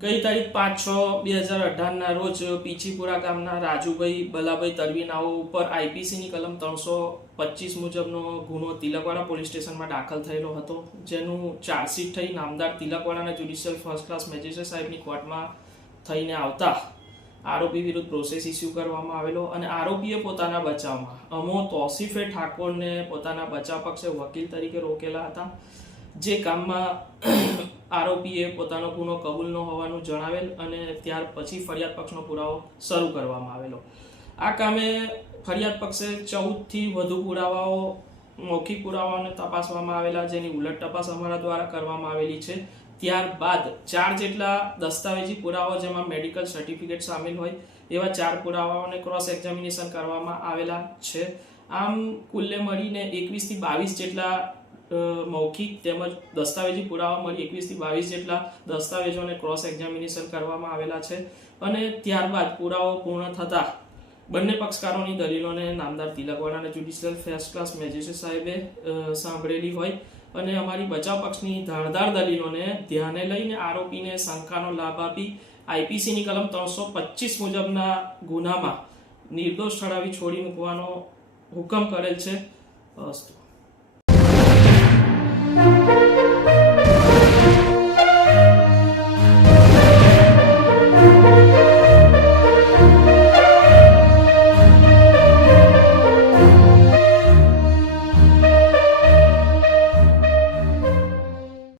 ગઈ તારીખ પાંચ છ બે હજાર અઢારના રોજ પીચીપુરા ગામના રાજુભાઈ બલાભાઈ તરવીનાઓ ઉપર આઈપીસીની કલમ ત્રણસો પચીસ મુજબનો ગુનો તિલકવાડા પોલીસ સ્ટેશનમાં દાખલ થયેલો હતો, જેનું ચાર્જશીટ થઈ નામદાર તિલકવાડાના જ્યુડિશિયલ ફર્સ્ટ ક્લાસ મેજિસ્ટ્રેટ સાહેબની કોર્ટમાં થઈને આવતા આરોપી વિરુદ્ધ પ્રોસેસ ઇસ્યુ કરવામાં આવેલો અને આરોપીએ પોતાના બચાવમાં અમો તોસીફે ઠાકોરને પોતાના બચાવ પક્ષે વકીલ તરીકે રોકેલા હતા, જે કામમાં આરોપીએ પોતાનો ગુનો કબૂલ ન હોવાનું જણાવેલ અને ત્યાર પછી ફરિયાદ પક્ષનો પુરાવો શરૂ કરવામાં આવેલો. આ કામે ફરિયાદ પક્ષે ચૌદથી વધુ પુરાવાઓ, મૌખિક પુરાવાઓને તપાસવામાં આવેલા, જેની ઉલટ તપાસ અમારા દ્વારા કરવામાં આવેલી છે. ત્યારબાદ ચાર જેટલા દસ્તાવેજી પુરાવાઓ, જેમાં મેડિકલ સર્ટિફિકેટ સામેલ હોય, એવા ચાર પુરાવાઓને ક્રોસ એક્ઝામિનેશન કરવામાં આવેલા છે. આમ, કુલ્લે મળીને એકવીસથી બાવીસ જેટલા મૌખિક તેમજ દસ્તાવેજી પુરાવા મળી એકવીસથી બાવીસ જેટલા દસ્તાવેજોને ક્રોસ એક્ઝામિનેશન કરવામાં આવેલા છે અને ત્યારબાદ પુરાવો પૂર્ણ થતાં બંને પક્ષકારોની દલીલોને નામદાર તિલકવાડા અને જ્યુડિશિયલ ફર્સ્ટ ક્લાસ મેજિસ્ટ્રેટ સાહેબે સાંભળેલી હોય અને અમારી બચાવ પક્ષની ધારદાર દલીલોને ધ્યાને લઈને આરોપીને શંકાનો લાભ આપી આઈપીસીની કલમ ત્રણસો પચીસ મુજબના ગુનામાં નિર્દોષ ઠરાવી છોડી મૂકવાનો હુકમ કરેલ છે. અસ્તુ